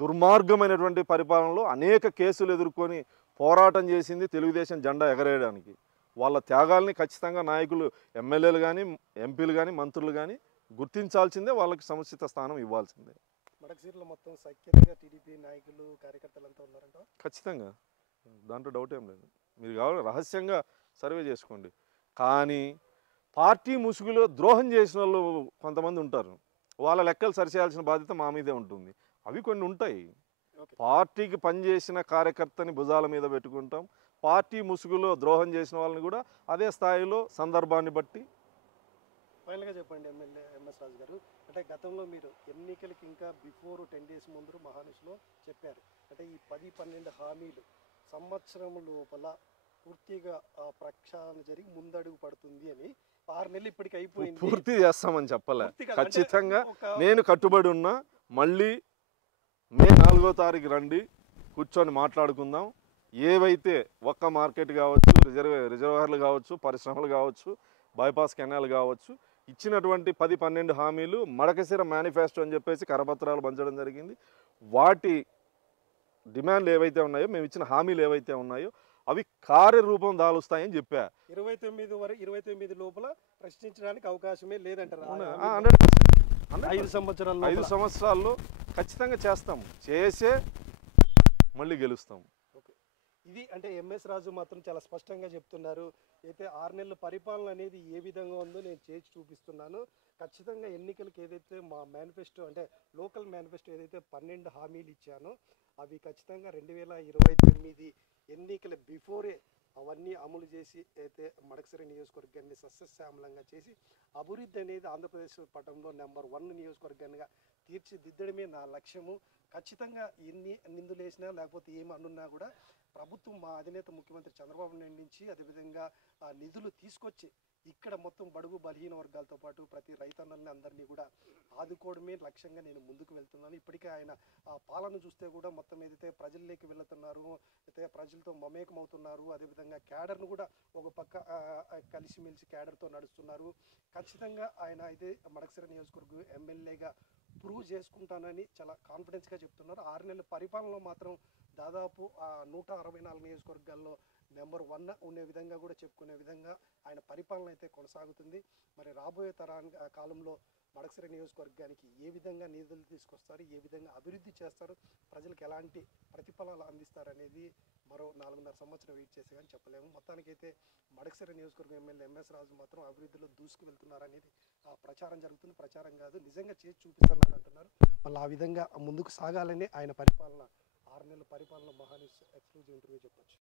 దుర్మార్గమైనటువంటి పరిపాలనలో అనేక కేసులు ఎదుర్కొని పోరాటం చేసింది తెలుగుదేశం జెండా ఎగరేయడానికి. వాళ్ళ త్యాగాల్ని ఖచ్చితంగా నాయకులు, ఎమ్మెల్యేలు కానీ ఎంపీలు కానీ మంత్రులు కానీ గుర్తించాల్సిందే, వాళ్ళకి సముచిత స్థానం ఇవ్వాల్సిందే. మడకసిరిలో మొత్తం సఖ్యతగా టీడీపీ నాయకులు కార్యకర్తలు అంతా ఉన్నారంట. ఖచ్చితంగా, దాంట్లో డౌట్ ఏం లేదు. మీరు కావాలి రహస్యంగా సర్వే చేసుకోండి. కానీ పార్టీ ముసుగులో ద్రోహం చేసిన వాళ్ళు కొంతమంది ఉంటారు. వాళ్ళ లెక్కలు సరిచేయాల్సిన బాధ్యత మా మీదే ఉంటుంది. అవి కొన్ని ఉంటాయి. పార్టీకి పనిచేసిన కార్యకర్తని భుజాల మీద పెట్టుకుంటాం. పార్టీ ముసుగులో ద్రోహం చేసిన వాళ్ళని కూడా అదే స్థాయిలో సందర్భాన్ని బట్టి. ఫైనల్గా చెప్పండి ఎమ్మెల్యే ఎంఎస్ రాజు గారు, అంటే గతంలో మీరు ఎన్నికలకి ఇంకా బిఫోర్ 10 days ముందు మహానుషులో చెప్పారు, అంటే ఈ 10-12 హామీలు సంవత్సరం లోపల పూర్తిగా ప్రక్షాళన జరిగి ముందడుగు పడుతుంది అని. 6 నెలలు ఇప్పటికి అయిపోయింది. పూర్తి చేస్తామని చెప్పలే. ఖచ్చితంగా నేను కట్టుబడి ఉన్నా. మళ్ళీ మే 4వ తారీఖు రండి, కూర్చొని మాట్లాడుకుందాం. ఏవైతే ఒక్క మార్కెట్ కావచ్చు, రిజర్వాయర్లు కావచ్చు, పరిశ్రమలు కావచ్చు, బైపాస్ కెనాల్ కావచ్చు, ఇచ్చినటువంటి 10-12 హామీలు మడకసిర మేనిఫెస్టో అని చెప్పేసి కరపత్రాలు పంచడం జరిగింది. వాటి డిమాండ్లు ఏవైతే ఉన్నాయో, మేము ఇచ్చిన హామీలు ఏవైతే ఉన్నాయో అవి కార్యరూపం దాలుస్తాయని చెప్పా. 29 లోపల ప్రశ్నించడానికి అవకాశమే లేదంటారు. 5 సంవత్సరాల్లో ఖచ్చితంగా చేస్తాం, చేసే మళ్ళీ గెలుస్తాం. ఇది అంటే ఎంఎస్ రాజు మాత్రం చాలా స్పష్టంగా చెప్తున్నారు. అయితే 6 నెలల పరిపాలన అనేది ఏ విధంగా ఉందో నేను చేసి చూపిస్తున్నాను. ఖచ్చితంగా ఎన్నికలకు ఏదైతే మా మేనిఫెస్టో అంటే లోకల్ మేనిఫెస్టో ఏదైతే 12 హామీలు ఇచ్చానో అవి ఖచ్చితంగా 2029 ఎన్నికల బిఫోరే అవన్నీ అమలు చేసి అయితే మడకసిరి నియోజకవర్గాన్ని సస్యశ్యామలంగా చేసి అభివృద్ధి అనేది ఆంధ్రప్రదేశ్ పట్టణంలో నెంబర్ 1 నియోజకవర్గాన్ని తీర్చిదిద్దడమే నా లక్ష్యము. ఖచ్చితంగా ఎన్ని నిందులేసినా లేకపోతే ఏమి అనున్నా కూడా ప్రభుత్వం మా అధినేత ముఖ్యమంత్రి చంద్రబాబు నాయుడు నుంచి అదేవిధంగా నిధులు తీసుకొచ్చి ఇక్కడ మొత్తం బడుగు బలహీన వర్గాలతో పాటు ప్రతి రైతన్నల్ని అందరినీ కూడా ఆదుకోవడమే లక్ష్యంగా నేను ముందుకు వెళ్తున్నాను. ఇప్పటికే ఆయన పాలన చూస్తే కూడా మొత్తం ఏదైతే ప్రజల్లోకి వెళుతున్నారు, అయితే ప్రజలతో మమేకం అవుతున్నారు, అదేవిధంగా క్యాడర్ను కూడా ఒక పక్క కలిసిమెలిసి క్యాడర్తో నడుస్తున్నారు. ఖచ్చితంగా ఆయన అయితే మడకసిర నియోజకవర్గం ఎమ్మెల్యేగా ప్రూవ్ చేసుకుంటానని చాలా కాన్ఫిడెన్స్గా చెప్తున్నారు. 6 నెలల పరిపాలనలో మాత్రం దాదాపు 164 నియోజకవర్గాల్లో నెంబర్ 1 ఉండే విధంగా కూడా చెప్పుకునే విధంగా ఆయన పరిపాలన అయితే కొనసాగుతుంది. మరి రాబోయే కాలంలో మడకసిర నియోజకవర్గానికి ఏ విధంగా నిధులు తీసుకొస్తారు, ఏ విధంగా అభివృద్ధి చేస్తారు, ప్రజలకు ఎలాంటి ప్రతిఫలాలు అందిస్తారనేది మరో 4.5 సంవత్సరం వెయిట్ చేసి కానీ చెప్పలేము. మొత్తానికైతే మడకసిర నియోజకవర్గం ఎమ్మెల్యే ఎంఎస్ రాజు మాత్రం అభివృద్ధిలో దూసుకు వెళ్తున్నారనేది ప్రచారం జరుగుతుంది, ప్రచారం కాదు నిజంగా చేసి చూపిస్తున్నారు అంటున్నారు. మళ్ళీ ఆ విధంగా ముందుకు సాగాలని ఆయన పరిపాలన 6 నెలల పరిపాలన మహాన్ ఎక్స్క్లూజివ్ ఇంటర్వ్యూ చెప్పొచ్చు.